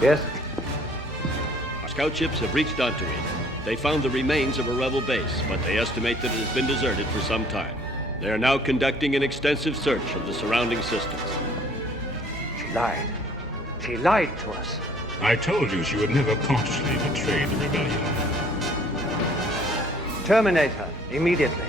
Yes? Scout ships have reached onto it. They found the remains of a rebel base, but they estimate that it has been deserted for some time. They are now conducting an extensive search of the surrounding systems. She lied. She lied to us. I told you she would never consciously betray the rebellion. Terminate her immediately.